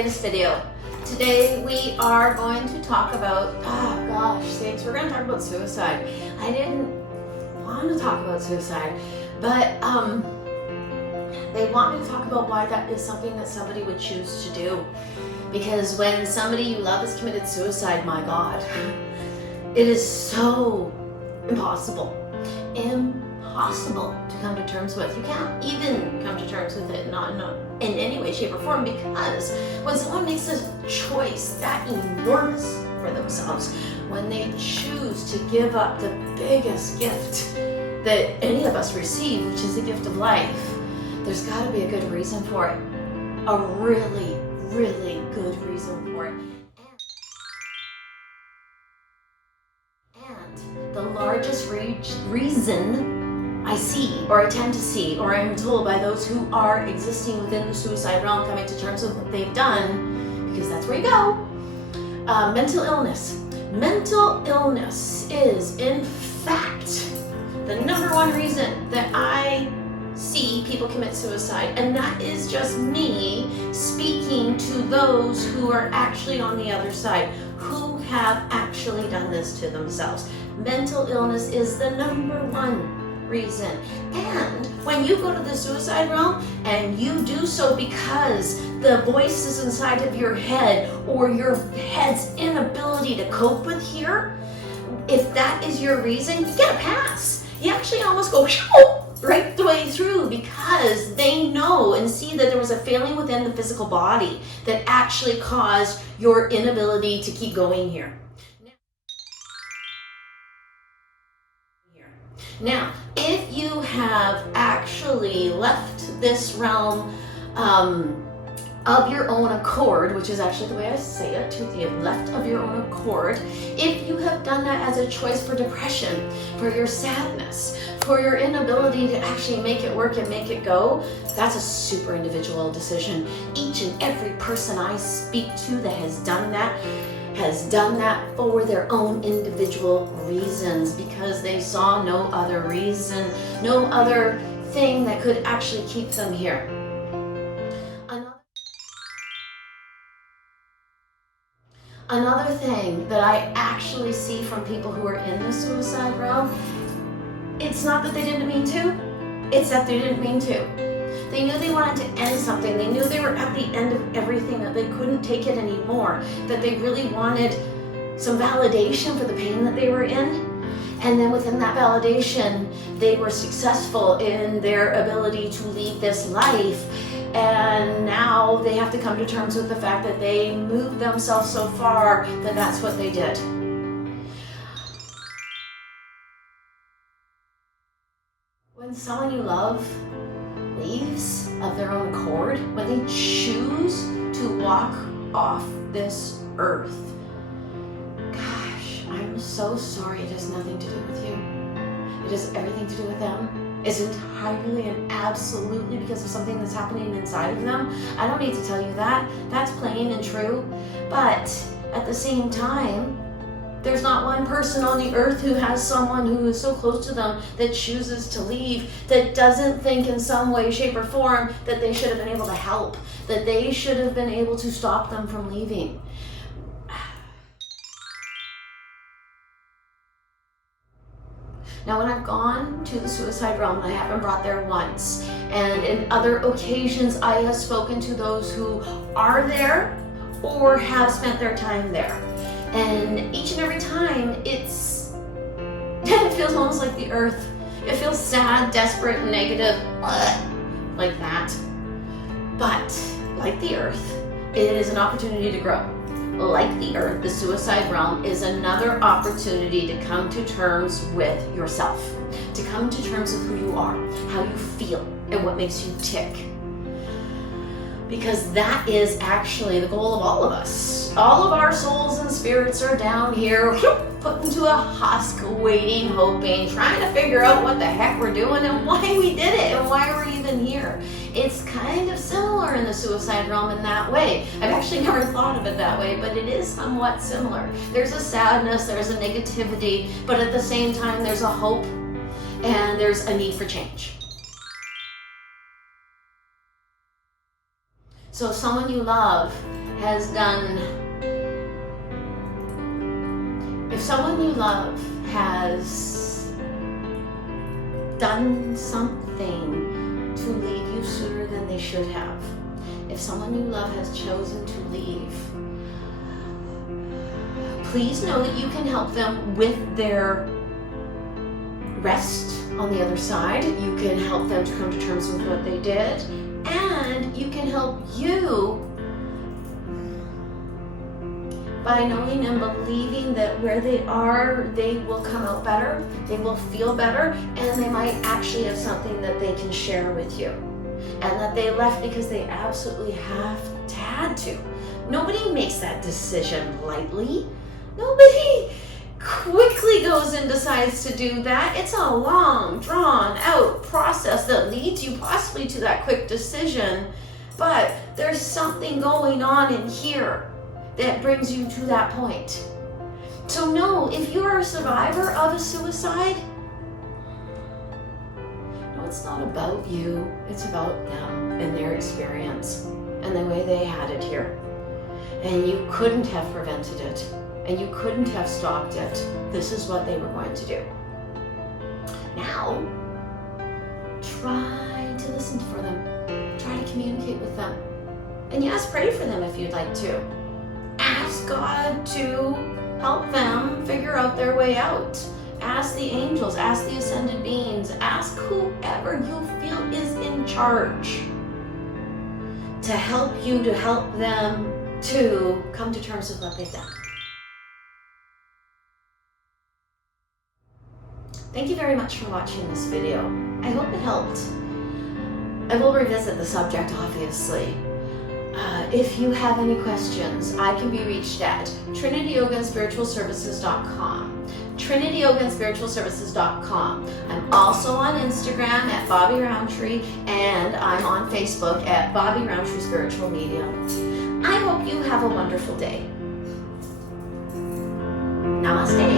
latest video. Today we are going to talk about, oh gosh sakes, we're going to talk about suicide. I didn't want to talk about suicide, but they want me to talk about why that is something that somebody would choose to do. Because when somebody you love has committed suicide, my God, it is so impossible to come to terms with. You can't even come to terms with it, not in any way, shape, or form, because when someone makes a choice that enormous for themselves, when they choose to give up the biggest gift that any of us receive, which is the gift of life, there's got to be a good reason for it. A really, really good reason for it. And the largest reason I see, or I tend to see, or I'm told by those who are existing within the suicide realm, coming to terms with what they've done, because that's where you go, mental illness. Mental illness is, in fact, the number one reason that I see people commit suicide, and that is just me speaking to those who are actually on the other side, who have actually done this to themselves. Mental illness is the number one reason. And when you go to the suicide realm and you do so because the voices inside of your head or your head's inability to cope with here, if that is your reason, you get a pass. You actually almost go right the way through, because they know and see that there was a failing within the physical body that actually caused your inability to keep going here. Now, if you have actually left this realm of your own accord, which is actually the way I say it, to the left of your own accord, if you have done that as a choice for depression, for your sadness, for your inability to actually make it work and make it go, that's a super individual decision. Each and every person I speak to that has done that for their own individual reasons, because they saw no other reason, no other thing that could actually keep them here. Another thing that I actually see from people who are in the suicide realm, it's not that they didn't mean to, it's that they didn't mean to. They knew they wanted to end something. They knew they were at the end of everything, that they couldn't take it anymore, that they really wanted some validation for the pain that they were in. And then within that validation, they were successful in their ability to lead this life. And now they have to come to terms with the fact that they moved themselves so far that that's what they did. When someone you love leaves of their own accord, when they choose to walk off this earth, gosh, I'm so sorry. It has nothing to do with you. It has everything to do with them. It's entirely and absolutely because of something that's happening inside of them. I don't need to tell you that. That's plain and true. But at the same time, there's not one person on the earth who has someone who is so close to them that chooses to leave, that doesn't think in some way, shape, or form that they should have been able to help, that they should have been able to stop them from leaving. Now, when I've gone to the suicide realm, I haven't brought there once, and in other occasions I have spoken to those who are there or have spent their time there. And each and every time it feels almost like the earth. It feels sad, desperate, and negative, like that. But like the earth, it is an opportunity to grow. Like the earth, the suicide realm is another opportunity to come to terms with yourself, to come to terms with who you are, how you feel, and what makes you tick. Because that is actually the goal of all of us. All of our souls and spirits are down here, put into a husk, waiting, hoping, trying to figure out what the heck we're doing and why we did it and why we're even here. It's kind of similar in the suicide realm in that way. I've actually never thought of it that way, but it is somewhat similar. There's a sadness, there's a negativity, but at the same time there's a hope and there's a need for change. So someone you love has done, if someone you love has done something to leave you sooner than they should have, if someone you love has chosen to leave, please know that you can help them with their rest on the other side. You can help them to come to terms with what they did, and you can help you by knowing and believing that where they are, they will come out better, they will feel better, and they might actually have something that they can share with you. And that they left because they absolutely had to. Nobody makes that decision lightly. Nobody quickly goes and decides to do that. It's a long, drawn out process that leads you possibly to that quick decision. But there's something going on in here that brings you to that point. So know, if you are a survivor of a suicide, no, it's not about you. It's about them and their experience and the way they had it here. And you couldn't have prevented it. And you couldn't have stopped it. This is what they were going to do. Now, try to listen for them. Try to communicate with them. And yes, pray for them if you'd like to. Ask God to help them figure out their way out. Ask the angels, ask the ascended beings, ask whoever you feel is in charge to help you, to help them to come to terms with what they've done. Thank you very much for watching this video. I hope it helped. I will revisit the subject, obviously. If you have any questions, I can be reached at trinityyogaandspiritualservices.com. trinityyogaandspiritualservices.com. I'm also on Instagram at Bobbi Rowntree, and I'm on Facebook at Bobbi Rowntree Spiritual Media. I hope you have a wonderful day. Namaste.